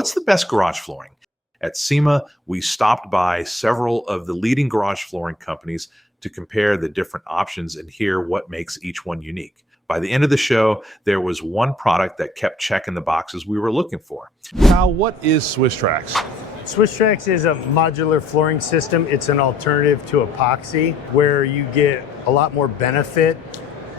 What's the best garage flooring? At SEMA, we stopped by several of the leading garage flooring companies to compare the different options and hear what makes each one unique. By the end of the show, there was one product that kept checking the boxes we were looking for. Kyle, what is Swisstrax? Swisstrax is a modular flooring system. It's an alternative to epoxy where you get a lot more benefit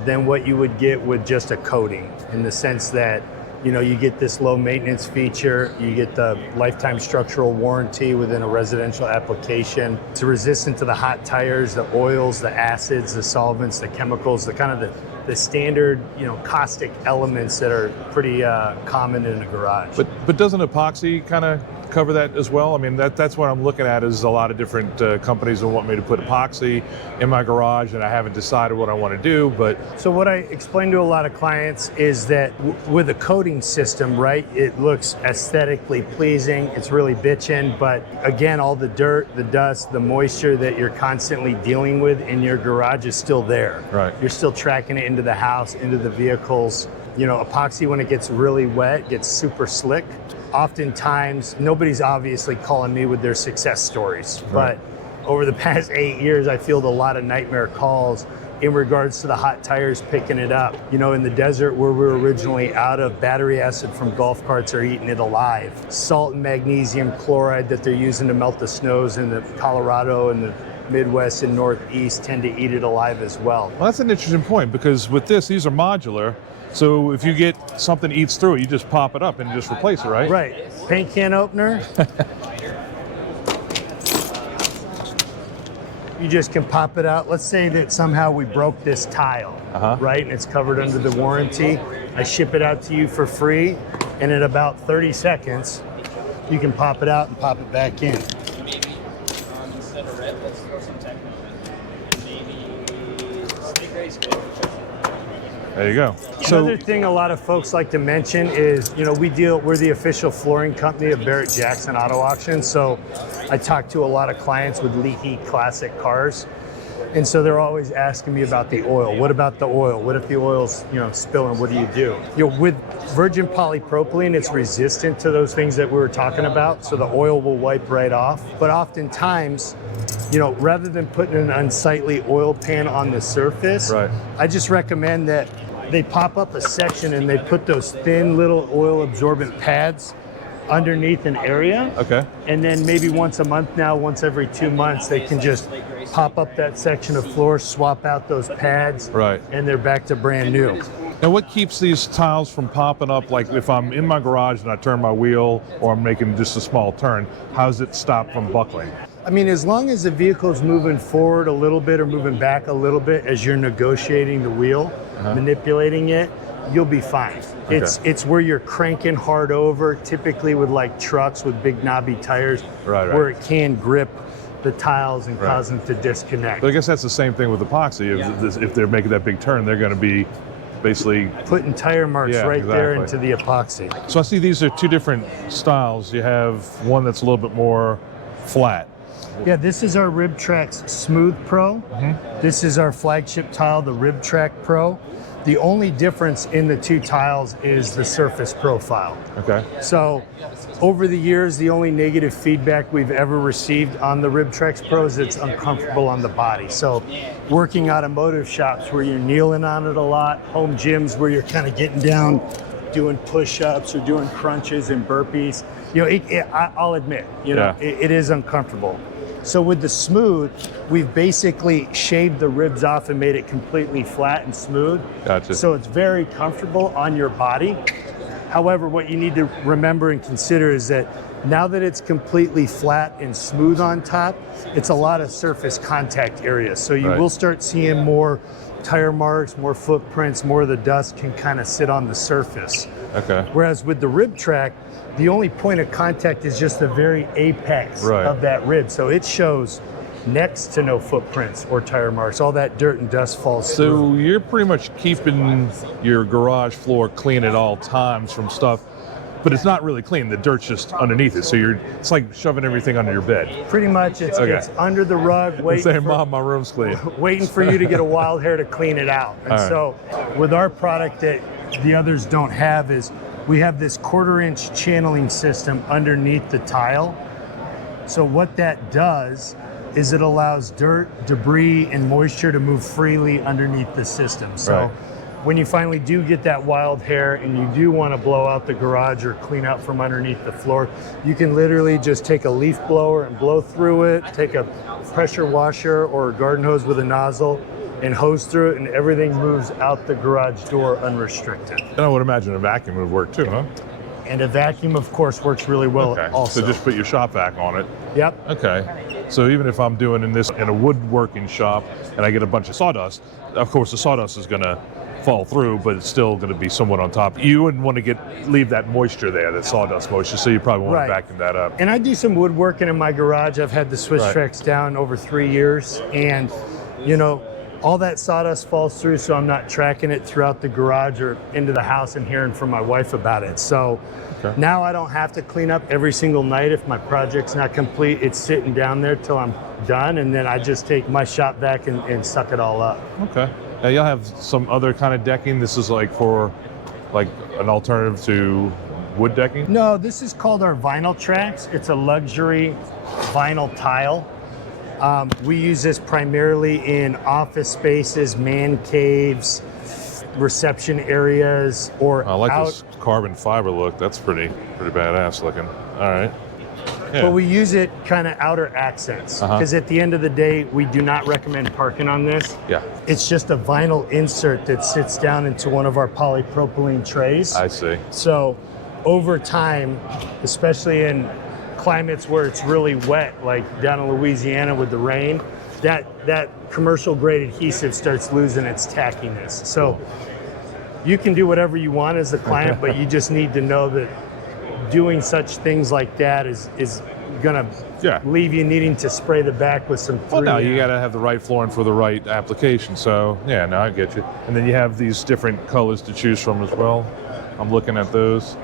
than what you would get with just a coating, in the sense that you get this low maintenance feature, you get the lifetime structural warranty within a residential application. It's resistant to the hot tires, the oils, the acids, the solvents, the chemicals, the kind of the standard, caustic elements that are pretty common in a garage. But doesn't epoxy kind of cover that as well? I mean, that's what I'm looking at, is a lot of different companies that want me to put epoxy in my garage, and I haven't decided what I want to do. But so what I explain to a lot of clients is that with a coating system, right, it looks aesthetically pleasing, it's really bitchin', but again, all the dirt, the dust, the moisture that you're constantly dealing with in your garage is still there. Right. You're still tracking it into the house, into the vehicles. Epoxy, when it gets really wet, gets super slick. Oftentimes, nobody's obviously calling me with their success stories, right. But over the past 8 years, I field a lot of nightmare calls in regards to the hot tires picking it up. In the desert where we're originally out of, battery acid from golf carts are eating it alive. Salt and magnesium chloride that they're using to melt the snows in the Colorado and the Midwest and Northeast tend to eat it alive as well. Well, that's an interesting point, because with these are modular. So if you get something eats through it, you just pop it up and just replace it, right? Right. Paint can opener. You just can pop it out. Let's say that somehow we broke this tile, right? And it's covered under the warranty. I ship it out to you for free, and in about 30 seconds, you can pop it out and pop it back in. Instead of red, let's throw some techno in. Maybe steak rice good. There you go. Another thing a lot of folks like to mention is, we're the official flooring company of Barrett Jackson Auto Auction. So I talk to a lot of clients with leaky classic cars. And so they're always asking me about the oil. What about the oil? What if the oil's, spilling? What do? With virgin polypropylene, it's resistant to those things that we were talking about. So the oil will wipe right off. But oftentimes, rather than putting an unsightly oil pan on the surface, right. I just recommend that they pop up a section and they put those thin little oil absorbent pads underneath an area. Okay. And then maybe once a month now, once every 2 months, they can just pop up that section of floor, swap out those pads, right, and they're back to brand new. Now, what keeps these tiles from popping up? Like if I'm in my garage and I turn my wheel, or I'm making just a small turn, how does it stop from buckling? I mean, as long as the vehicle's moving forward a little bit or moving back a little bit as you're negotiating the wheel, manipulating it, you'll be fine. Okay. It's where you're cranking hard over, typically with like trucks with big knobby tires, right. where it can grip the tiles and cause them to disconnect. But I guess that's the same thing with epoxy. If they're making that big turn, they're going to be basically putting tire marks there into the epoxy. So I see these are two different styles. You have one that's a little bit more flat. Yeah, this is our RibTrax Smooth Pro. This is our flagship tile, the RibTrax Pro. The only difference in the two tiles is the surface profile. Okay. So over the years, the only negative feedback we've ever received on the RibTrax Pro is it's uncomfortable on the body. So working automotive shops where you're kneeling on it a lot, home gyms where you're kind of getting down, doing push-ups or doing crunches and burpees, I'll admit, it is uncomfortable. So with the Smooth, we've basically shaved the ribs off and made it completely flat and smooth. Gotcha. So it's very comfortable on your body. However, what you need to remember and consider is that now that it's completely flat and smooth on top, it's a lot of surface contact area. So you will start seeing more tire marks, more footprints, more of the dust can kind of sit on the surface. Okay. Whereas with the RibTrax, the only point of contact is just the very apex of that rib. So it shows next to no footprints or tire marks. All that dirt and dust falls through. So you're pretty much keeping your garage floor clean at all times from stuff, but it's not really clean. The dirt's just underneath it. So it's like shoving everything under your bed. Pretty much it's under the rug, waiting Mom, my room's clean. Waiting for you to get a wild hair to clean it out. And so with our product that the others don't have is we have this 1/4 inch channeling system underneath the tile. So what that does is it allows dirt, debris, and moisture to move freely underneath the system. So Right. when you finally do get that wild hair and you do want to blow out the garage or clean out from underneath the floor, you can literally just take a leaf blower and blow through it, take a pressure washer or a garden hose with a nozzle and hose through it, and everything moves out the garage door unrestricted. And I would imagine a vacuum would work too, huh? And a vacuum, of course, works really well Okay. also. So just put your shop vac on it. Yep. Okay. So even if I'm doing this in a woodworking shop and I get a bunch of sawdust, of course the sawdust is going to fall through, but it's still going to be somewhat on top. You wouldn't want to leave that moisture there, that sawdust moisture, so you probably want Right. to vacuum that up. And I do some woodworking in my garage. I've had the Swisstrax down over 3 years, and you know, all that sawdust falls through, so I'm not tracking it throughout the garage or into the house and hearing from my wife about it. So now I don't have to clean up every single night if my project's not complete. It's sitting down there till I'm done, and then I just take my shop vac and suck it all up. Okay. Now you'll have some other kind of decking. This is like for like an alternative to wood decking? No, this is called our vinyl tracks. It's a luxury vinyl tile. We use this primarily in office spaces, man caves, reception areas, or I like out. this carbon fiber look. That's pretty badass looking. All right. Yeah. But we use it kind of outer accents, because at the end of the day, we do not recommend parking on this. Yeah. It's just a vinyl insert that sits down into one of our polypropylene trays. I see. So over time, especially in climates where it's really wet, like down in Louisiana with the rain, that commercial grade adhesive starts losing its tackiness. So you can do whatever you want as a client, but you just need to know that doing such things like that is gonna leave you needing to spray the back with some. Well, no, you got to have the right flooring for the right application. So yeah, no, I get you. And then you have these different colors to choose from as well. I'm looking at those.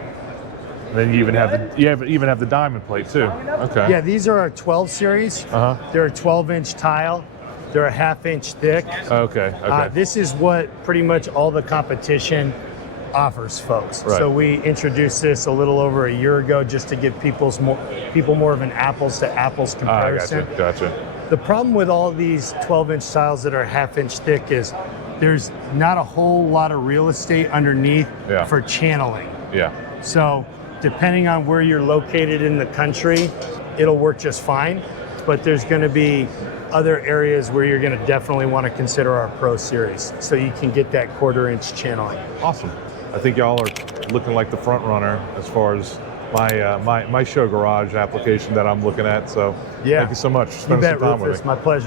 And then you even have the diamond plate too. Okay. Yeah, these are our 12 series. They're a 12-inch tile. They're a 1/2 inch thick. Okay. This is what pretty much all the competition offers folks. Right. So we introduced this a little over a year ago just to give people more of an apples to apples comparison. Gotcha. The problem with all these 12-inch tiles that are 1/2 inch thick is there's not a whole lot of real estate underneath for channeling. Yeah. So depending on where you're located in the country, it'll work just fine. But there's going to be other areas where you're going to definitely want to consider our Pro Series, so you can get that 1/4 inch channeling. Awesome. I think y'all are looking like the front runner as far as my show garage application that I'm looking at. So thank you so much for You spending bet, some time Rufus. with me. My pleasure.